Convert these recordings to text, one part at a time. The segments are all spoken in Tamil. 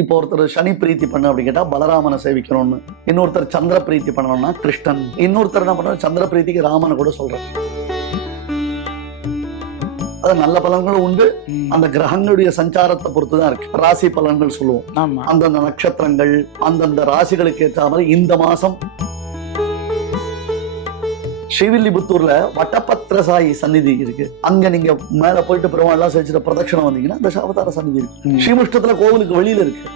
இப்போ ஒருத்தர் சனி பிரீத்தி பண்ணு அப்படின்னு கேட்டா பலராமனை சேவிக்கணும்னு. இன்னொருத்தர் சந்திர பிரீத்தி பண்ணணும்னா கிருஷ்ணன். இன்னொருத்தர் என்ன பண்றாரு சந்திர பிரீத்திக்கு ராமனை கூட சொல்றாரு. அது நல்ல பலன்களும் உண்டு. அந்த கிரகங்களுடைய சஞ்சாரத்தை பொறுத்து தான் இருக்கு. ராசி பலன்கள் சொல்லுவோம். அந்தந்த நட்சத்திரங்கள் அந்தந்த ராசிகளுக்கு ஏற்ற மாதிரி இந்த மாசம் ஸ்ரீவில்லிபுத்தூர்ல வட்டபத்திரசாயி சந்நிதி இருக்கு. அங்க நீங்க மேல போயிட்டு பெருமாள்லாம் செஞ்சுட்டு பிரதட்சணம் வந்தீங்கன்னா அந்த சாவதார சந்நிதி இருக்கு. ஸ்ரீமுஷ்டத்துல கோவிலுக்கு வெளியில இருக்கு.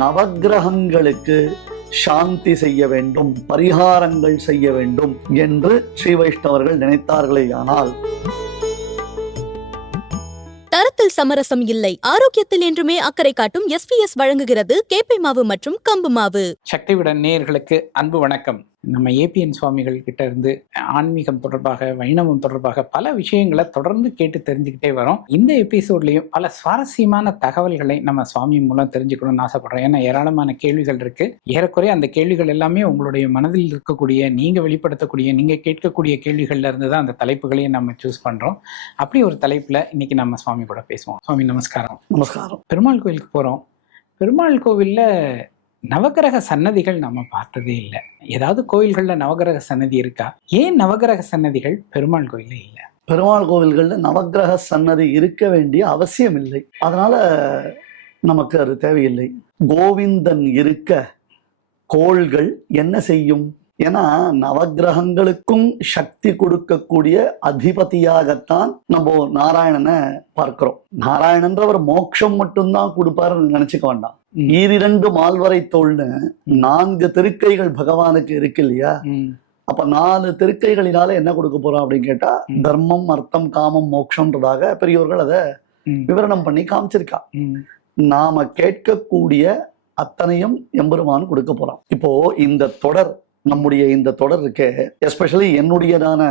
நவக்கிரகங்களுக்கு சாந்தி செய்ய வேண்டும் பரிகாரங்கள் செய்ய வேண்டும் என்று ஸ்ரீ வைஷ்ணவர்கள் நினைத்தார்களேயானால் தரத்தில் சமரசம் இல்லை. ஆரோக்கியத்தில் என்றுமே அக்கறை காட்டும் எஸ்பிஎஸ் வழங்குகிறது. கேப்பை மாவு மற்றும் கம்பு மாவு. சக்தியுடன் நேர்களுக்கு அன்பு வணக்கம். நம்ம ஏபிஎன் சுவாமிகள் கிட்ட இருந்து ஆன்மீகம் தொடர்பாக வைணவம் தொடர்பாக பல விஷயங்களை தொடர்ந்து கேட்டு தெரிஞ்சுக்கிட்டே வரோம். இந்த எபிசோட்லயும் பல சுவாரஸ்யமான தகவல்களை நம்ம சுவாமி மூலம் தெரிஞ்சுக்கணும்னு ஆசைப்படுறோம் ஏன்னா ஏராளமான கேள்விகள் இருக்கு. ஏறக்குறைய அந்த கேள்விகள் எல்லாமே உங்களுடைய மனதில் இருக்கக்கூடிய நீங்க வெளிப்படுத்தக்கூடிய நீங்க கேட்கக்கூடிய கேள்விகள்ல இருந்து தான் அந்த தலைப்புகளையும் நம்ம சூஸ் பண்றோம். அப்படி ஒரு தலைப்புல இன்னைக்கு நம்ம சுவாமி கூட பேசுவோம். சுவாமி நமஸ்காரம். நமஸ்காரம். பெருமாள் கோயிலுக்கு போகிறோம் பெருமாள் கோவிலில் நவகிரக சன்னதிகள் நம்ம பார்த்ததே இல்லை. ஏதாவது கோயில்களில் நவகிரக சன்னதி இருக்கா? ஏன் நவகிரக சன்னதிகள் பெருமாள் கோயிலில் இல்லை? பெருமாள் கோவில்களில் நவக்கிரக சன்னதி இருக்க வேண்டிய அவசியம் இல்லை. அதனால நமக்கு அது தேவையில்லை. கோவிந்தன் இருக்க கோள்கள் என்ன செய்யும்? ஏன்னா நவக்கிரகங்களுக்கும் சக்தி கொடுக்கக்கூடிய அதிபதியாகத்தான் நம்ம நாராயணனை பார்க்கிறோம். நாராயணன்றவர் மோட்சம் மட்டும்தான் கொடுப்பாருன்னு நினைச்சுக்க வேண்டாம். ஈரிரண்டு மால்வரை தோள்னு நான்கு திருக்கைகள் பகவானுக்கு இருக்கு இல்லையா? அப்ப நாலு திருக்கைகளினால என்ன கொடுக்க போறோம் அப்படின்னு கேட்டா. தர்மம் அர்த்தம் காமம் மோட்சம்ன்றதாக பெரியோர்கள் அதை விவரணம் பண்ணி காமிச்சிருக்கா. நாம கேட்கக்கூடிய அத்தனையும் எம்பெருமான் கொடுக்க போறான். இப்போ இந்த தொடர் நம்முடைய இந்த தொடர் இருக்கே எஸ்பெஷலி என்னுடையதான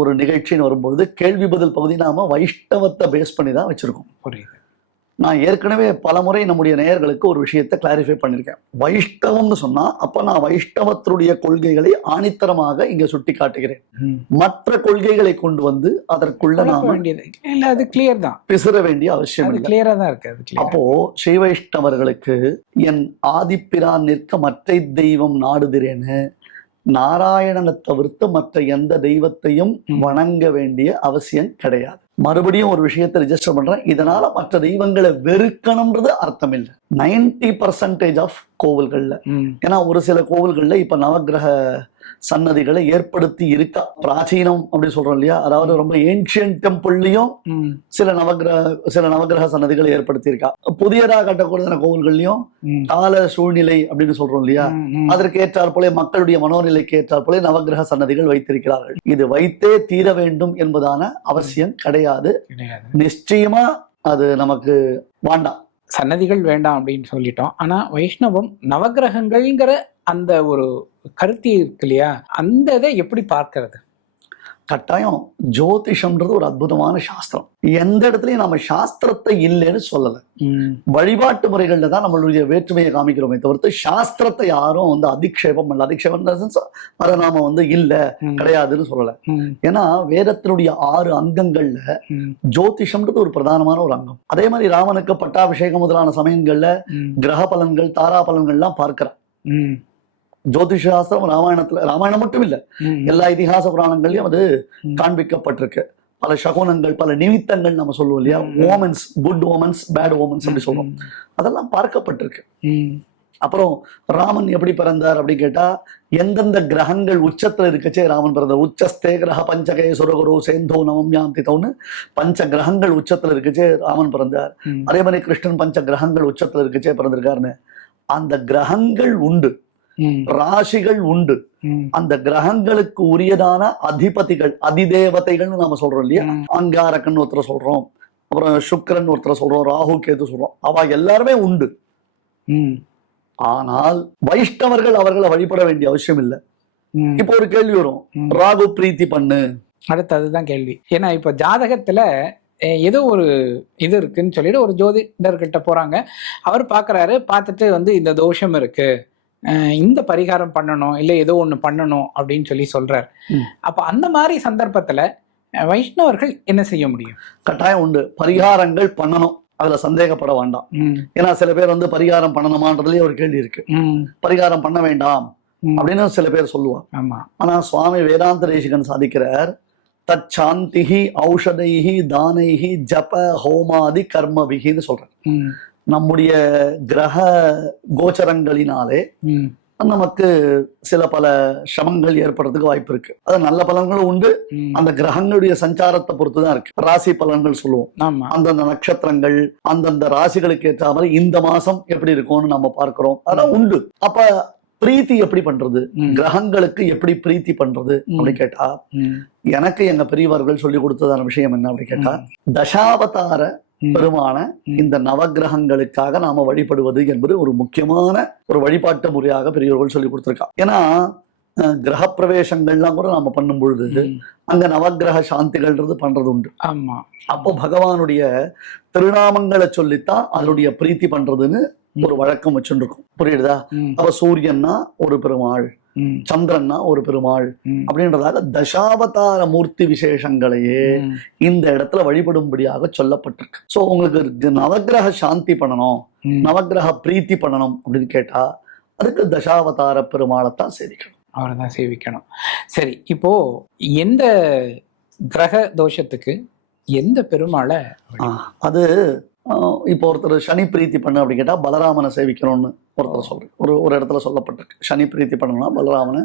ஒரு நிகழ்ச்சின்னு வரும்பொழுது கேள்வி பதில் பகுதி நாம வைஷ்ணவத்தை பேஸ் பண்ணி தான் வச்சிருக்கோம். புரியுது. நான் ஏற்கனவே பலமுறை நம்முடைய நேயர்களுக்கு ஒரு விஷயத்தை கிளாரிஃபை பண்ணியிருக்கேன் வைஷ்ணவம்னு சொன்னா அப்ப நான் வைஷ்ணவத்தினுடைய கொள்கைகளை ஆணித்தரமாக இங்க சுட்டி காட்டுகிறேன். மற்ற கொள்கைகளை கொண்டு வந்து அதற்குள்ள நாம இல்லை அது கிளியர் தான். பிசற வேண்டிய அவசியம் கிளியரா தான் இருக்கு. அப்போ ஸ்ரீ வைஷ்ணவர்களுக்கு என் ஆதிப்பிரான் நிற்க மற்ற தெய்வம் நாடுகிறேன்னு நாராயணனை தவிர்த்து மற்ற எந்த தெய்வத்தையும். வணங்க வேண்டிய அவசியம் கிடையாது. மறுபடியும் ஒரு விஷயத்தை ரிஜிஸ்டர் பண்றேன். இதனால மற்ற தெய்வங்களை வெறுக்கணும்ன்றது அர்த்தம் இல்லை நைன்டி பர்சன்டேஜ் ஆஃப் கோவில்கள்ல ஏன்னா ஒரு சில கோவில்கள்ல இப்ப நவக்கிரக சன்னதிகளை ஏற்படுத்தி இருக்கா? பிராச்சீனம் அப்படி சொல்றோம் இல்லையா? அதாவது ரொம்ப ஏன்ஷியன் டெம்பிள்லயும் சில நவக்கிரக சில நவக்கிரக சன்னதிகளை ஏற்படுத்தி இருக்கா புதியதாக கட்டக்கூடிய கோவில்கள்லயும் கால சூழ்நிலை அப்படின்னு சொல்றோம் இல்லையா. அதற்கு ஏற்றாற் போல மக்களுடைய மனோநிலைக்கு ஏற்றாற் போல நவக்கிரக சன்னதிகள் வைத்திருக்கிறார்கள். இது வைத்தே தீர வேண்டும் என்பதான அவசியம் கிடையாது. கிடையாது. நிச்சயமா அது நமக்கு வேண்டாம். சன்னதிகள் வேண்டாம் அப்படின்னு சொல்லிட்டோம். ஆனா வைஷ்ணவம் நவகிரகங்கள்ங்கிற அந்த ஒரு கருத்து இருக்கு இல்லையா? அந்த இதை எப்படி பார்க்கிறது? கட்டாயம் ஜோதிஷம்ன்றது ஒரு அற்புதமான சாஸ்திரம். எந்த இடத்துலயும் நம்ம சாஸ்திரத்தை இல்லைன்னு சொல்லல. வழிபாட்டு முறைகள்ல தான் நம்மளுடைய வேற்றுமையை காமிக்கிறோமே தவிர்த்து சாஸ்திரத்தை யாரும் வந்து அதிக்ஷேபம் பண்ணல. அதிக்ஷேபம் அதை நாம வந்து இல்ல கிடையாதுன்னு சொல்லல. ஏன்னா வேதத்தினுடைய ஆறு அங்கங்கள்ல ஜோதிஷம்ன்றது ஒரு பிரதானமான ஒரு அங்கம். அதே மாதிரி ராமனுக்கு பட்டாபிஷேகம் முதலான சமயங்கள்ல கிரக பலன்கள் தாரா பலன்கள்லாம் பார்க்கிறான் ஜோதிஷ சாஸ்திரம் ராமாயணத்துல ராமாயணம் மட்டும் இல்ல எல்லா இதிகாச புராணங்கள்லயும் அது. காண்பிக்கப்பட்டிருக்கு. பல சகுனங்கள் பல நிமித்தங்கள் நம்ம சொல்லுவோம் இல்லையா. Omens good omens bad omens அப்படி சொல்றோம் அதெல்லாம் பார்க்கப்பட்டிருக்கு. அப்புறம் ராமன் எப்படி பிறந்தார் அப்படி கேட்டா எந்தெந்த கிரகங்கள் உச்சத்துல இருக்கச்சே ராமன் பிறந்தார் உச்சஸ்தே கிரக பஞ்சகே சுரகுரு சேந்தோ நவம்யாம் திதோன்னு பஞ்ச கிரகங்கள் உச்சத்துல இருக்கச்சே ராமன் பிறந்தார். அதே மாதிரி கிருஷ்ணன் பஞ்ச கிரகங்கள் உச்சத்துல இருக்கச்சே பிறந்திருக்காருன்னு. அந்த கிரகங்கள் உண்டு. ராசிகள் உண்டு. அந்த கிரகங்களுக்கு உரியதான அதிபதிகள் அதிதேவதைகள்னு நாம சொல்றோம் இல்லையா. அங்காரக்கன் ஒருத்தர் சொல்றோம். அப்புறம் சுக்கிரன் ஒருத்தர் சொல்றோம் ராகு கேது சொல்றோம். அவ எல்லாருமே உண்டு. ஆனால் வைஷ்ணவர்கள் அவர்களை வழிபட வேண்டிய அவசியம் இல்லை. இப்போ ஒரு கேள்வி வரும். ராகு பிரீத்தி பண்ணு. அடுத்து அதுதான் கேள்வி. ஏன்னா இப்போ ஜாதகத்துல ஏதோ ஒரு இது இருக்குன்னு சொல்லிட்டு ஒரு ஜோதிடர்கிட்ட போறாங்க. அவர் பார்க்கறாரு பார்த்துட்டு வந்து இந்த தோஷம் இருக்கு. இந்த பரிகாரம் பண்ணணும் இல்லை ஏதோ ஒன்று பண்ணணும் அப்படின்னு சொல்லி சொல்றார். அப்போ அந்த மாதிரி சந்தர்ப்பத்துல வைஷ்ணவர்கள் என்ன செய்ய முடியும்? கட்டாயம் உண்டு. பரிகாரங்கள் பண்ணணும். அதுல சந்தேகப்பட வேண்டாம். ஏன்னா சில பேர் வந்து பரிகாரம் பண்ணணுமான்றதுலயே ஒரு கேள்வி இருக்கு. பரிகாரம் பண்ண வேண்டாம். அப்படின்னு சில பேர் சொல்லுவாங்க. ஆமா. ஆனா சுவாமி வேதாந்த தேசிகன் சாதிக்கிறார் தச்சாந்திஹி ஔஷதைஹி தானைஹி ஜப ஹோமாதி கர்மவிகின்னு சொல்றார். ம், நம்முடைய கிரக கோச்சரங்களினாலே நமக்கு சில பல சிரமங்கள் ஏற்படுறதுக்கு வாய்ப்பு இருக்கு. அது நல்ல பலன்களும் உண்டு. அந்த கிரகங்களுடைய சஞ்சாரத்தை பொறுத்து தான் இருக்கு ராசி பலன்கள் சொல்லுவோம். அந்தந்த நட்சத்திரங்கள் அந்தந்த ராசிகளுக்கு ஏற்ற மாதிரி இந்த மாசம் எப்படி இருக்கும்னு நம்ம பார்க்கிறோம். அதெல்லாம் உண்டு. அப்ப பிரீத்தி எப்படி பண்றது? கிரகங்களுக்கு எப்படி பிரீத்தி பண்றது? அப்படின்னு கேட்டா எனக்கு எங்க பெரியவர்கள் சொல்லி கொடுத்ததான விஷயம் என்ன அப்படின்னு கேட்டா தசாவதார. பெருமான. இந்த நவக்கிரகங்களுக்காக நாம வழிபடுவது என்பது ஒரு முக்கியமான ஒரு வழிபாட்டு முறையாக பெரியவர்கள் சொல்லி கொடுத்திருக்கா. ஏன்னா கிரக பிரவேசங்கள்லாம் கூட நாம பண்ணும் பொழுது. அங்க நவக்கிரக சாந்திகள்ன்றது பண்றது உண்டு. ஆமா. அப்போ பகவானுடைய திருநாமங்களை சொல்லித்தான் அதனுடைய பிரீத்தி பண்றதுன்னு ஒரு வழக்கம் வச்சுருக்கும். புரியுதா? அப்ப சூரியன்னா ஒரு பெருமாள் சந்திரன்னா ஒரு பெருமாள் அப்படின்றதாக தசாவதார மூர்த்தி விசேஷங்களையே. இந்த இடத்துல வழிபடும்படியாக சொல்லப்பட்டிருக்கு. சோ உங்களுக்கு இது நவக்கிரக சாந்தி பண்ணணும் ம். நவக்கிரக பிரீத்தி பண்ணணும் அப்படின்னு கேட்டா அதுக்கு தசாவதார பெருமாளைத்தான் சேவிக்கணும். அவரை தான் சேவிக்கணும். சரி இப்போ எந்த கிரக தோஷத்துக்கு எந்த பெருமாளை அது இப்போ ஒருத்தர் சனி பிரீத்தி பண்ணு அப்படின்னு கேட்டால் பலராமனை சேவிக்கணும்னு ஒருத்தர் சொல்றேன் ஒரு ஒரு இடத்துல சொல்லப்பட்டிருக்கு. சனி பிரீத்தி பண்ணணும்னா பலராமனை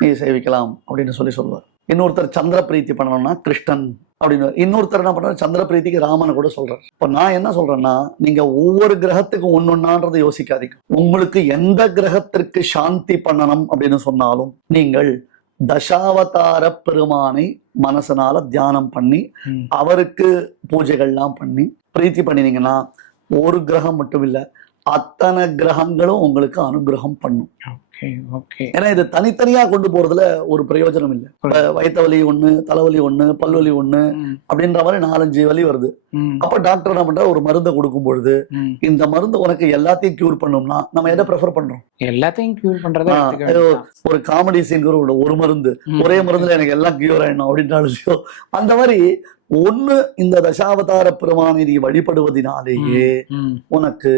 நீ சேவிக்கலாம் அப்படின்னு சொல்லி சொல்லுவார் இன்னொருத்தர் சந்திர பிரீத்தி பண்ணணும்னா கிருஷ்ணன் அப்படின்னு. இன்னொருத்தர் என்ன பண்றாரு? சந்திர பிரீத்திக்கு ராமனை கூட சொல்றாரு. இப்போ நான் என்ன சொல்றேன்னா நீங்க ஒவ்வொரு கிரகத்துக்கும் ஒன்னொன்னான்றதை யோசிக்காதீங்க. உங்களுக்கு எந்த கிரகத்திற்கு சாந்தி பண்ணணும் அப்படின்னு சொன்னாலும் நீங்கள் தசாவதார பெருமானை மனசனால தியானம் பண்ணி அவருக்கு பூஜைகள்லாம் பண்ணி பிரீத்தி பண்ணினீங்கன்னா ஒரு கிரகம் மட்டும் இல்ல அத்தனை கிரகங்களும் உங்களுக்கு அனுகிரகம் பண்ணும். ஓகே ஓகே ஏன்னா இது தனித்தனியா கொண்டு போறதுல ஒரு பிரயோஜனம் இல்லை. வயிற்று வலி ஒண்ணு தலைவலி ஒண்ணு பல்வலி ஒண்ணு அப்படின்ற மாதிரி நாலஞ்சு வலி வருது. அப்ப டாக்டர் என்ன பண்ற ஒரு மருந்தை கொடுக்கும் பொழுது. இந்த மருந்து உனக்கு எல்லாத்தையும் கியூர் பண்ணும்னா நம்ம எதை ப்ரிஃபர் பண்றோம்? எல்லாத்தையும் கியூர் பண்றதை. ஒரு காமெடி சீன் ஒரு மருந்து. ஒரே மருந்துல எனக்கு எல்லாம் கியூர் ஆயிடணும் அப்படின்றாலும் அந்த மாதிரி ஒண்ணு இந்த தசாவதார பெருமானை நீ வழிபடுவதினாலேயே உனக்கு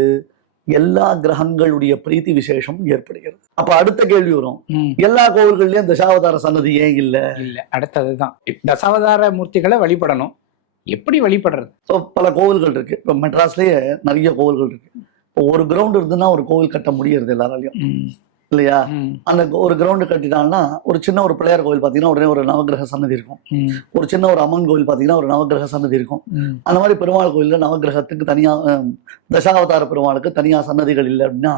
எல்லா கிரகங்களுடைய பிரீத்தி விசேஷம் ஏற்படுகிறது. அப்ப அடுத்த கேள்வி வரும். எல்லா கோவில்கள்லயும் தசாவதார சன்னதி ஏன் இல்ல? இல்ல அடுத்ததுதான் தசாவதார மூர்த்திகளை வழிபடணும். எப்படி வழிபடுறது? So, பல கோவில்கள் இருக்கு. இப்ப மெட்ராஸ்லயே நிறைய கோவில்கள் இருக்கு. இப்போ ஒரு கிரவுண்ட் இருந்துன்னா ஒரு கோவில் கட்ட முடியறது எல்லாராலையும். இல்லையா? அந்த ஒரு கிரவுண்டு கட்டிட்டாங்கன்னா ஒரு சின்ன ஒரு பிள்ளையார் கோவில் பாத்தீங்கன்னா உடனே ஒரு நவகிரக சன்னதி இருக்கும். ஒரு சின்ன ஒரு அம்மன் கோவில் பாத்தீங்கன்னா ஒரு நவகிரக சன்னதி இருக்கும். அந்த மாதிரி பெருமாள் கோயில்ல நவகிரகத்துக்கு தனியா தசாவதார பெருமாளுக்கு தனியா சன்னதிகள் இல்லை அப்படின்னா.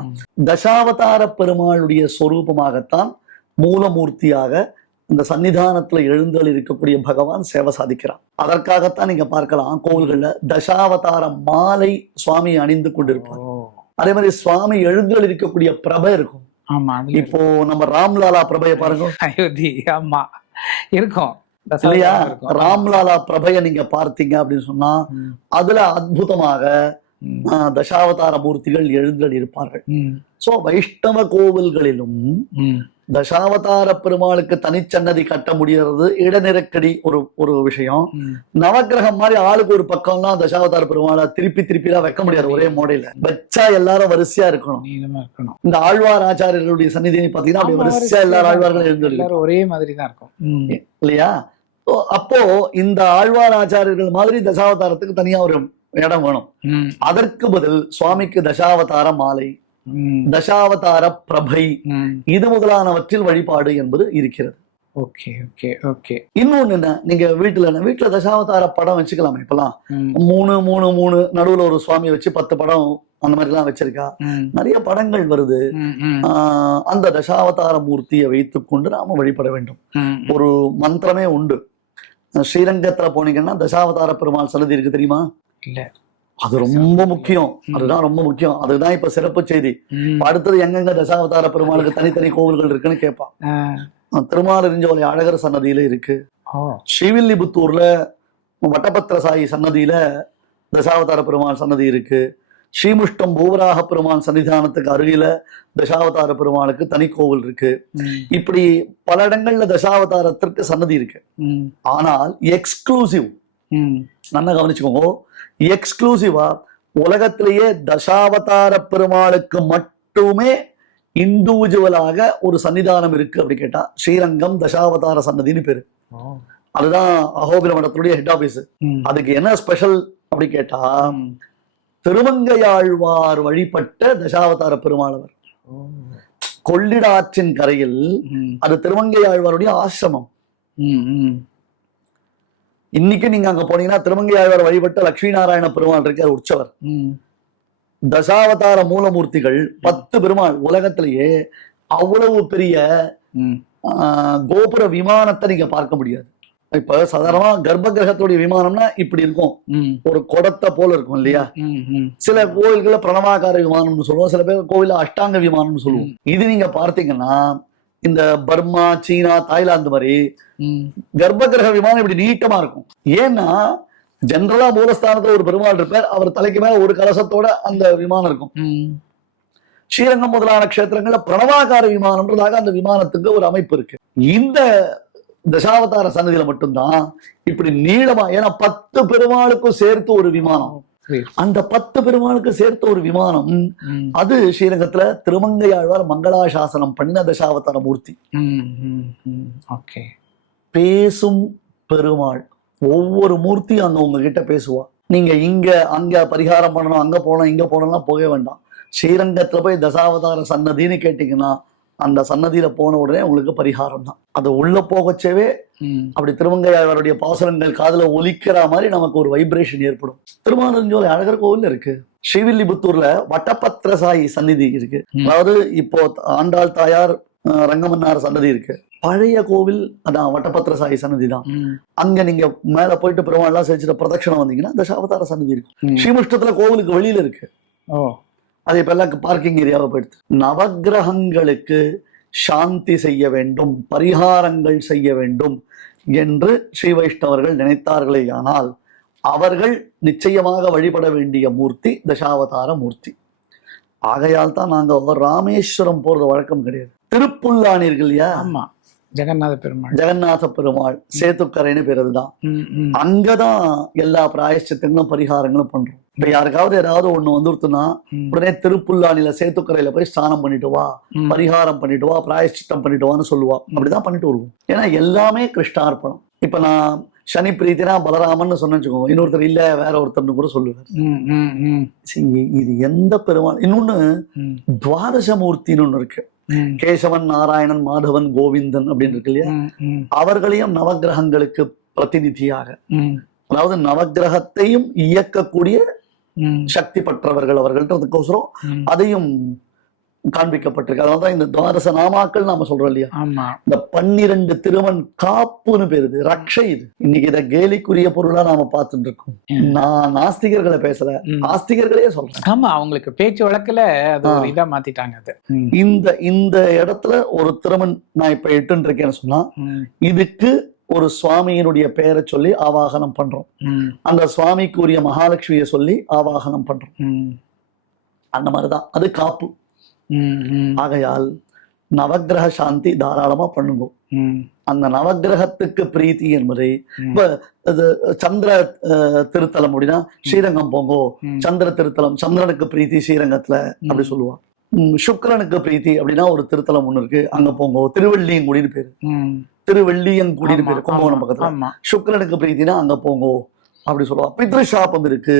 தசாவதார பெருமாளுடைய சொரூபமாகத்தான் மூலமூர்த்தியாக இந்த சன்னிதானத்துல எழுந்தல் இருக்கக்கூடிய பகவான் சேவை சாதிக்கிறான் அதற்காகத்தான் நீங்க பார்க்கலாம் கோவில்கள்ல தசாவதார மாலை சுவாமி அணிந்து கொண்டிருப்பார். அதே மாதிரி சுவாமி எழுந்தல் இருக்கக்கூடிய பிரபை இருக்கும். ஆமா இப்போ நம்ம ராம்லாலா பிரபையை பாருங்க. அயோத்தி ஆமா. இருக்கும். இல்லையா. ராம்லாலா பிரபையை நீங்க பார்த்தீங்க அப்படின்னு சொன்னா அதுல அற்புதமாக தசாவதார மூர்த்திகள் எழுந்தல் இருப்பார்கள். சோ வைஷ்ணவ கோவில்களிலும் தசாவதார பெருமாளுக்கு தனிச்சன்னதி கட்ட முடியறது இடநெருக்கடி ஒரு ஒரு விஷயம். நவக்கிரகம் மாதிரி ஆளுக்கு ஒரு பக்கம்லாம் தசாவதார பெருமாளை திருப்பி திருப்பிலாம் வைக்க முடியாது ஒரே மோடையில. வச்சா எல்லாரும் வரிசையா இருக்கணும். இந்த ஆழ்வார் ஆச்சாரியர்களுடைய சன்னிதி பாத்தீங்கன்னா அப்படி வரிசையா எல்லாரும் ஆழ்வார்களும் எழுந்து எல்லாரும் ஒரே மாதிரி தான் இருக்கும் இல்லையா? அப்போ இந்த ஆழ்வார் ஆச்சாரியர்கள் மாதிரி தசாவதாரத்துக்கு தனியா ஒரு இடம் வேணும். அதற்கு பதில் சுவாமிக்கு தசாவதார மாலை தசாவதார பிரபை. இது முதலானவற்றில் வழிபாடு என்பது இருக்கிறது. Okay okay okay. இன்னொன்னு என்ன? நீங்க வீட்டுல என்ன? வீட்டுல தசாவதார படம் வச்சுக்கலாமே இப்பெல்லாம். மூணு மூணு மூணு நடுவுல ஒரு சுவாமி வச்சு பத்து படம் அந்த மாதிரி எல்லாம் வச்சிருக்கா நிறைய படங்கள் வருது. அந்த தசாவதார மூர்த்தியை வைத்துக்கொண்டு நாம வழிபட வேண்டும். ஒரு மந்திரமே உண்டு. ஸ்ரீரங்கத்துல போனீங்கன்னா தசாவதார பெருமாள் சன்னதி இருக்கு தெரியுமா? இல்ல. அது ரொம்ப முக்கியம். அதுதான் ரொம்ப முக்கியம். அதுதான் இப்ப சிறப்பு செய்தி. அடுத்தது எங்கெங்க தசாவதார பெருமாளுக்கு தனித்தனி கோவில்கள் இருக்குன்னு கேட்பான். திருமாலிருஞ்சோலை அழகர் சன்னதியில இருக்கு. ஸ்ரீவில்லிபுத்தூர்ல வட்டபத்திர சாயி சன்னதியில தசாவதார பெருமாள் சன்னதி இருக்கு. ஸ்ரீமுஷ்டம் பூவராக பெருமாள் சன்னிதானத்துக்கு அருகில தசாவதார பெருமாளுக்கு தனி கோவில் இருக்கு. இப்படி பல இடங்கள்ல தசாவதாரத்திற்கு சன்னதி இருக்கு. ஆனால் எக்ஸ்க்ளூசிவ் நல்லா கவனிச்சுக்கோங்க. எக்ஸ்க்ளூசிவா உலகத்திலேயே தசாவதார பெருமாளுக்கு மட்டுமே இண்டிவிஜுவலாக ஒரு சன்னிதானம் இருக்கு அப்படி கேட்டா. ஸ்ரீரங்கம் தசாவதார சன்னதின்னு பேரு. அதுதான் அகோபில மடத்துடைய ஹெட் ஆபீஸ். அதுக்கு என்ன ஸ்பெஷல் அப்படி கேட்டா திருமங்கையாழ்வார் வழிபட்ட தசாவதார பெருமாள் அவர். கொள்ளிடாற்றின் கரையில். அது திருமங்கையாழ்வாருடைய ஆசிரமம். இன்னைக்கு நீங்க அங்க போனீங்கன்னா திருமங்கையாழ்வார் வழிபட்ட லட்சுமி நாராயண பெருமாள் இருக்கார் உற்சவர். தசாவதார மூலமூர்த்திகள் பத்து பெருமாள் உலகத்திலேயே அவ்வளவு பெரிய கோபுர விமானத்தை நீங்க பார்க்க முடியாது. இப்ப சாதாரணமா கர்ப்ப கிரகத்துடைய விமானம்னா இப்படி இருக்கும். ஒரு குடத்தை போல இருக்கும் இல்லையா. சில கோயில்கள பிரணவாகார விமானம்னு சொல்லுவோம் சில பேர் கோவில்ல அஷ்டாங்க விமானம்னு சொல்லுவோம். இது நீங்க பார்த்தீங்கன்னா இந்த பர்மா சீனா தாய்லாந்து மாதிரி. கர்ப்ப கிரக விமானம் இப்படி நீட்டமா இருக்கும் ஏன்னா ஜெனரலா மூலஸ்தானத்துல ஒரு பெருமாள் இருப்பார் அவர் தலைக்கு மேல ஒரு கலசத்தோட அந்த விமானம் இருக்கும். ஸ்ரீரங்கம் முதலான க்ஷேத்திரங்கள்ல பிரணவாகார விமானம்ன்றதாக அந்த விமானத்துக்கு ஒரு அமைப்பு இருக்கு இந்த தசாவதார சன்னதியில மட்டும்தான் இப்படி நீளமா ஏன்னா பத்து பெருமாளுக்கும் சேர்த்து ஒரு விமானம். அந்த பத்து பெருமாளுக்கு சேர்த்து ஒரு விமானம். அது ஸ்ரீரங்கத்துல திருமங்கையாழ்வார் மங்களாசாசனம் பண்ணின தசாவதார மூர்த்தி ம். ம். ம். ஓகே பேசும் பெருமாள் ஒவ்வொரு மூர்த்தியும் அங்க உங்ககிட்ட பேசுவா நீங்க இங்க அங்க பரிகாரம் பண்ணணும் அங்க போகணும் இங்க போகணும்லாம் போக வேண்டாம் ஸ்ரீரங்கத்துல போய் தசாவதார சன்னதின்னு கேட்டீங்கன்னா அந்த சன்னதியில போன உடனே உங்களுக்கு பரிகாரம் தான் அது உள்ள போகச்சவே. அப்படி திருமங்கையாழ்வாருடைய பாசுரங்கள் காதுல ஒலிக்கிற மாதிரி நமக்கு ஒரு வைப்ரேஷன் ஏற்படும். திருமாலிருஞ்சோலை அழகர் கோவில் இருக்கு. ஸ்ரீவில்லிபுத்தூர்ல வட்டபத்திரசாயி சந்நிதி இருக்கு. அதாவது இப்போ ஆண்டாள் தாயார் ரங்கமன்னார் சன்னதி இருக்கு. பழைய கோவில் அதான் வட்டபத்திரசாயி சன்னதி தான். அங்க நீங்க மேல போயிட்டு பெருமாள்லாம் செஞ்சுட்டு பிரதட்சணம் வந்தீங்கன்னா தசாவதார சன்னதி இருக்கு. ஸ்ரீமுஷ்டத்துல கோவிலுக்கு வெளியில இருக்கு. அதே போல பார்க்கிங் ஏரியாவை போயிடுது. நவக்கிரகங்களுக்கு சாந்தி செய்ய வேண்டும் பரிகாரங்கள் செய்ய வேண்டும் என்று ஸ்ரீ வைஷ்ணவர்கள் நினைத்தார்களே ஆனால் அவர்கள் நிச்சயமாக வழிபட வேண்டிய மூர்த்தி தசாவதார மூர்த்தி. ஆகையால் தான் நாங்க ராமேஸ்வரம் போறது வழக்கம் கிடையாது. திருப்புல்லானீர்கள் இல்லையா? ஆமா. ஜெகநாத பெருமாள் ஜெகநாத பெருமாள் சேத்துக்கரைன்னு பேர் அதுதான். அங்கதான் எல்லா பிராயஷ்சித்தங்களும் பரிகாரங்களும் பண்றோம். இப்ப யாருக்காவது ஏதாவது ஒண்ணு வந்துருத்துன்னா ம். உடனே திருப்புல்லானில சேத்துக்கரையில போய் ஸ்நானம் பண்ணிட்டு வா. பரிகாரம் பண்ணிட்டு வா பிராயஷ்சித்தம் பண்ணிட்டு வான்னு சொல்லுவா. அப்படிதான் பண்ணிட்டு வருவோம். ஏன்னா எல்லாமே கிருஷ்ணார்ப்பணம். இப்ப நான் சனி பிரீத்தினா பலராமன் சொன்னு வச்சுக்கோங்க. இன்னொருத்தர் இல்ல வேற ஒருத்தர்னு கூட சொல்லுவார். இது எந்த பெருமாள்? இன்னொன்னு ம். துவாதசமூர்த்தின்னு ஒண்ணு இருக்கு. கேசவன் நாராயணன் மாதவன் கோவிந்தன் அப்படின்னு இருக்கு இல்லையா. அவர்களையும் நவக்கிரகங்களுக்கு பிரதிநிதியாக. அதாவது நவக்கிரகத்தையும் இயக்கக்கூடிய. சக்தி பெற்றவர்கள் அவர்கள்ன்றதுக்கோசரம் ம். அதையும் காண்பிக்கப்பட்டிருக்கு அதனால தான் இந்த துவாதச நாமாக்கள் நாம சொல்றோம் இல்லையா ஆமா இந்த பன்னிரண்டு திருவன் காப்புன்னு பேருது ரக்ஷை இது இன்னைக்கு இதை கேலிக்குரிய பொருளா நாம பார்த்துட்டு இருக்கோம். நான் நாஸ்திகர்களை பேசல. ஆஸ்திகர்களே சொல்றேன் ஆமா அவங்களுக்கு பேச்சு வழக்குல அது ஒரு ஆ. இதா மாத்திட்டாங்க அது. இந்த இந்த இடத்துல ஒரு திருமன் நான் இப்ப இட்டுன்னு இருக்கேன்னு சொன்னா. இதுக்கு ஒரு சுவாமியினுடைய பெயரை சொல்லி ஆவாகனம் பண்றோம். அந்த சுவாமிக்கு உரிய மகாலட்சுமியை சொல்லி ஆவாகனம் பண்றோம். அந்த மாதிரிதான் அது காப்பு. ஆகையால் நவக்கிரக சாந்தி தாராளமா பண்ணுங்க. அந்த நவக்கிரகத்துக்கு பிரீத்தி என்பதை. இப்ப சந்திர திருத்தலம் அப்படின்னா ஸ்ரீரங்கம் போங்கோ. சந்திர திருத்தலம் சந்திரனுக்கு பிரீத்தி ஸ்ரீரங்கத்துல அப்படி. சொல்லுவா சுக்கிரனுக்கு பிரீத்தி அப்படின்னா ஒரு திருத்தலம் ஒண்ணு இருக்கு. அங்க போங்கோ. திருவள்ளியங்குடின்னு பேரு. திருவள்ளியங்குடின்னு பேரு. கும்பகோணம் பக்கத்துல. சுக்கிரனுக்கு பிரீத்தினா அங்க போங்கோ. அப்படி சொல்லுவா பித்ருஷாபம் இருக்கு.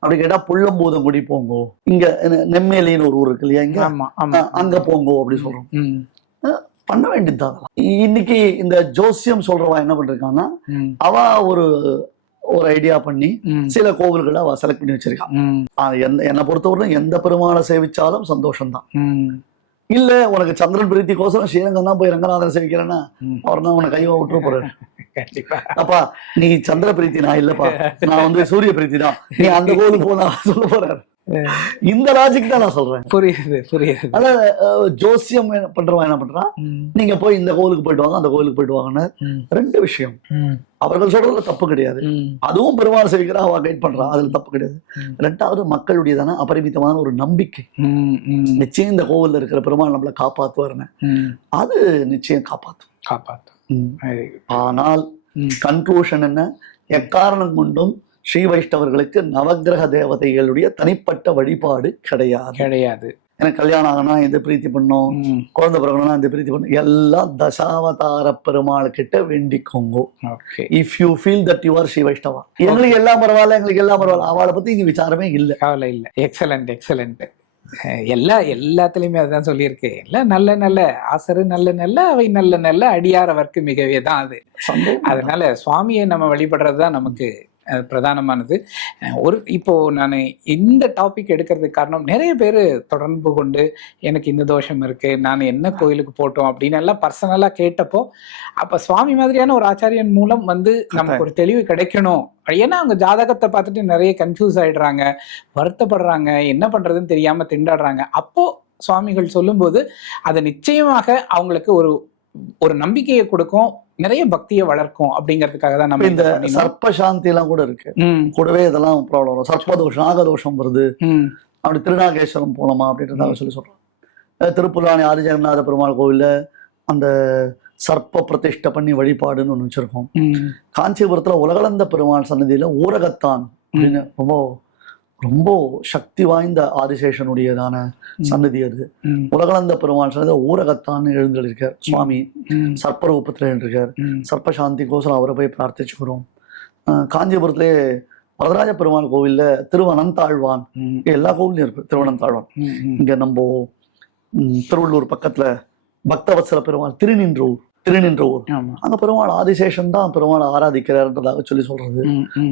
அப்படி கேட்டா புள்ளம்பூதங்குடி போங்கோ இங்க நெம்மேலின்னு ஒரு ஊர் இருக்கு இல்லையா இங்க அங்க போங்கோ அப்படி சொல்றோம். பண்ண வேண்டியதுதான். இன்னைக்கு இந்த ஜோசியம் சொல்றவா என்ன பண்றாங்கன்னா ம். அவ ஒரு ஒரு ஐடியா பண்ணி. சில கோவில்களை அவ செலக்ட் பண்ணி வச்சிருக்கான் என்னை பொறுத்தவரை எந்த பெருமாளை சேவிச்சாலும் சந்தோஷம்தான் ம். இல்ல உனக்கு சந்திரன் பிரீத்திக்கோசரம் ஸ்ரீரங்கம் தான் போய் ரங்கநாதன் சேவிக்கிறேன்னா. அவர் தான் உனக்கு கைவா போறாரு. கண்டிப்பா. அப்பா நீ சந்திர பிரீத்தி நான் இல்லப்பா? நான் வந்து சூரிய பிரீத்தி தான் நீ அந்த கோவிலுக்கு போ நான் சொல்ல போறாரு. இந்த லாஜிக் தான் நான் சொல்றேன் புரியுது புரியுது அதாவது ஜோசியம் என்ன பண்றவன் என்ன பண்றான். நீங்க போய் இந்த கோவிலுக்கு போயிட்டு வாங்க அந்த கோவிலுக்கு போயிட்டு வாங்கன்னு. ரெண்டு விஷயம். அவர்கள் சொல்றதுல தப்பு கிடையாது. அதுவும் பெருமாள் சேவிக்கிறா அவ கைட் பண்றான் அதுல தப்பு கிடையாது. ரெண்டாவது மக்களுடையதான அபரிமிதமான ஒரு நம்பிக்கை. நிச்சயம் இந்த கோவில்ல இருக்கிற பெருமாள் நம்மளை காப்பாத்துவாருன்னு. அது நிச்சயம் காப்பாத்தும் காப்பாத்து ம். Very good. ஆனால். கன்க்ளூஷன் என்ன எக்காரணம் கொண்டும் ஸ்ரீ வைஷ்ணவர்களுக்கு நவக்கிரக தேவதைகளுடைய தனிப்பட்ட வழிபாடு கிடையாது. கிடையாது. எனக்கு கல்யாணம் ஆகணும்னா இந்த பிரீத்தி பண்ணும்? குழந்தை பிறகுனா இந்த பிரீத்தி பண்ணும்? எல்லாம் தசாவதார பெருமாள் கிட்ட வேண்டிக்கோங்க. Okay. If you feel that you are Sri Vaishnava எங்களுக்கு எல்லாம் பரவாயில்ல எங்களுக்கு எல்லாம் பரவாயில்ல. அவளை பத்தி இங்க விசாரமே இல்லை. கவலை இல்லை. எக்ஸலண்ட் எக்ஸலண்ட் எல்லா எல்லாத்துலயுமே அதுதான் சொல்லியிருக்கு. எல்லாம் நல்ல நல்ல ஆசரு நல்ல நல்ல அவை நல்ல நல்ல அடியாரவர்க்கு மிகவே தான் அது. அதனால சுவாமியை நம்ம வழிபடுறது தான் நமக்கு பிரதானமானது. ஒரு இப்போ நான் இந்த டாபிக் எடுக்கிறதுக்கு காரணம் நிறைய பேர் தொடர்பு கொண்டு எனக்கு இந்த தோஷம் இருக்கு நான் என்ன கோயிலுக்கு போட்டோம் அப்படின்னு எல்லாம் பர்சனலா கேட்டப்போ அப்ப சுவாமி மாதிரியான ஒரு ஆச்சாரியன் மூலம் வந்து நமக்கு ஒரு தெளிவு கிடைக்கணும். ஏன்னா அவங்க ஜாதகத்தை பார்த்துட்டு நிறைய கன்ஃபியூஸ் ஆயிடுறாங்க வருத்தப்படுறாங்க என்ன பண்றதுன்னு தெரியாம திண்டாடுறாங்க. அப்போ சுவாமிகள் சொல்லும்போது அது நிச்சயமாக அவங்களுக்கு ஒரு ஒரு நம்பிக்கையை கொடுக்கும் நிறைய பக்தியை வளர்க்கும் அப்படிங்கிறதுக்காக தான் நம்ம இந்த. சர்ப்ப சாந்தி எல்லாம் கூட இருக்கு. கூடவே இதெல்லாம் ப்ராப்ளம் வரும். சர்ப்பதோஷம் நாகதோஷம் வருது. அப்படி திருநாகேஸ்வரம் போகலாமா அப்படின்றத சொல்லி சொல்றோம் அஹ் திருப்புலானி ஆதிஜகநாத பெருமாள் கோவில்ல அந்த சர்ப்ப பிரதிஷ்டை பண்ணி வழிபாடுன்னு ஒன்று வச்சிருக்கோம். காஞ்சிபுரத்துல உலகளந்த பெருமாள் சன்னதியில ஊரகத்தான் அப்படின்னு ரொம்ப ரொம்ப சக்தி வாய்ந்த ஆதிசேஷனுடையதான சன்னதி அது. உலகளந்த பெருமாள் சன்னதி ஊரகத்தான் எழுந்திருக்கார். சுவாமி ம், சர்ப்பரூபத்தில் எழுந்திருக்கார் ம், சர்ப்பசாந்திக்கோசரம் அவரை போய் பிரார்த்திச்சுக்கிறோம். காஞ்சிபுரத்திலே வரதராஜ பெருமாள் கோவில்ல திருவனந்தாழ்வான் எல்லா கோவிலும் இருக்கு. திருவனந்தாழ்வான். இங்க நம்ம திருவள்ளூர் பக்கத்துல பக்தவத்சல பெருமாள் திருநின்றூர். திருநின்றூர் ஆமா. அங்க பெருமாள் ஆதிசேஷன் தான் பெருமாள் ஆராதிக்கிறார்ன்றதாக சொல்லி சொல்றது.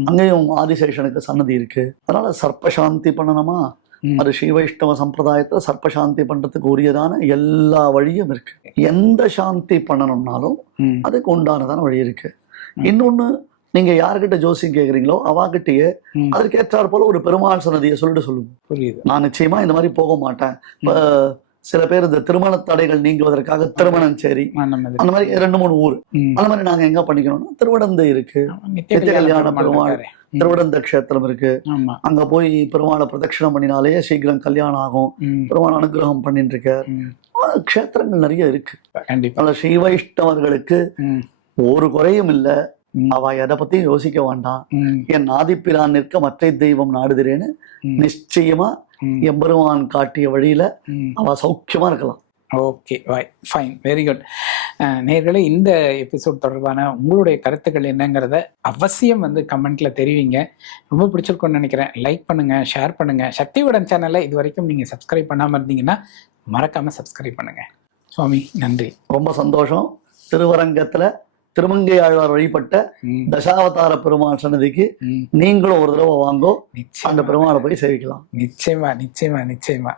அங்கேயும் ஆதிசேஷனுக்கு சன்னதி இருக்கு. அதனால சர்ப்பசாந்தி பண்ணணுமா. அது ஸ்ரீ வைஷ்ணவ சம்பிரதாயத்துல சர்ப்பசாந்தி பண்றதுக்கு உரியதான எல்லா வழியும் இருக்கு. எந்த சாந்தி பண்ணணும்னாலும் அதுக்கு உண்டானதான வழி இருக்கு. இன்னொன்னு நீங்க யார்கிட்ட ஜோசியம் கேக்குறீங்களோ அவாகிட்டயே ம். அதற்கு ஏற்றாற் போல ஒரு பெருமாள் சன்னதியை சொல்லிட்டு சொல்லுங்க. புரியுது. நான் நிச்சயமா இந்த மாதிரி போக மாட்டேன். சில பேர் இந்த திருமண தடைகள் நீங்குவதற்காக திருமணம் சரி. அந்த மாதிரி. ரெண்டு மூணு ஊர். அந்த மாதிரி நாங்க எங்க பண்ணிக்கணும்னா திருவிடந்தை இருக்கு. கல்யாண பெருமாள் திருவிடந்த க்ஷேத்திரம் இருக்கு. அங்க போய் பெருமாளை பிரதட்சிணம் பண்ணினாலே சீக்கிரம் கல்யாணம் ஆகும். பெருமாள் அனுகிரகம் பண்ணிட்டு இருக்கார் ம், க்ஷேத்திரங்கள் நிறைய இருக்கு. கண்டிப்பா. அதனால ஸ்ரீ வைஷ்ணவர்களுக்கு ம், ஒரு குறையும் இல்ல. அவ எதை பத்தியும் யோசிக்க வேண்டாம். என் ஆதிப்பிரான் நிற்க மற்ற தெய்வம் நாடுகிறேன்னு நிச்சயமா எம்பெருமான் காட்டிய வழியில. அவ சௌக்கியமா இருக்கலாம். ஓகே வாய் ஃபைன் வெரி குட் நேர்களே இந்த எபிசோட் தொடர்பான உங்களுடைய கருத்துக்கள் என்னங்கிறத அவசியம் வந்து கமெண்ட்ல தெரிவிங்க. ரொம்ப பிடிச்சிருக்கும்னு நினைக்கிறேன். லைக் பண்ணுங்க ஷேர் பண்ணுங்க. சக்திவுடன் சேனலை இது வரைக்கும் நீங்க சப்ஸ்கிரைப் பண்ணாம இருந்தீங்கன்னா மறக்காம சப்ஸ்கிரைப் பண்ணுங்க. சுவாமி நன்றி. ரொம்ப சந்தோஷம். திருவரங்கத்துல திருமங்கை ஆழ்வார் வழிபட்ட தசாவதார பெருமாள் சன்னதிக்கு நீங்களும் ஒரு தடவை வாங்கோ. அந்த பெருமாளை போய் சேவிக்கலாம். நிச்சயமா நிச்சயமா நிச்சயமா.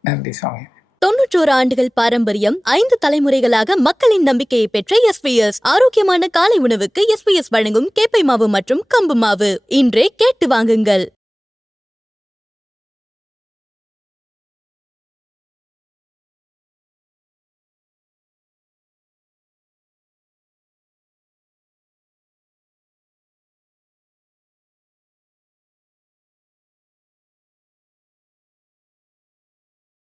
நன்றி சுவாமி. தொன்னூற்றோரு ஆண்டுகள் பாரம்பரியம் ஐந்து தலைமுறைகளாக மக்களின் நம்பிக்கையை பெற்ற எஸ்பிஎஸ் ஆரோக்கியமான காலை உணவுக்கு எஸ்பிஎஸ் வழங்கும் கேப்பை மாவு மற்றும் கம்பு மாவு. இன்றே கேட்டு வாங்குங்கள்.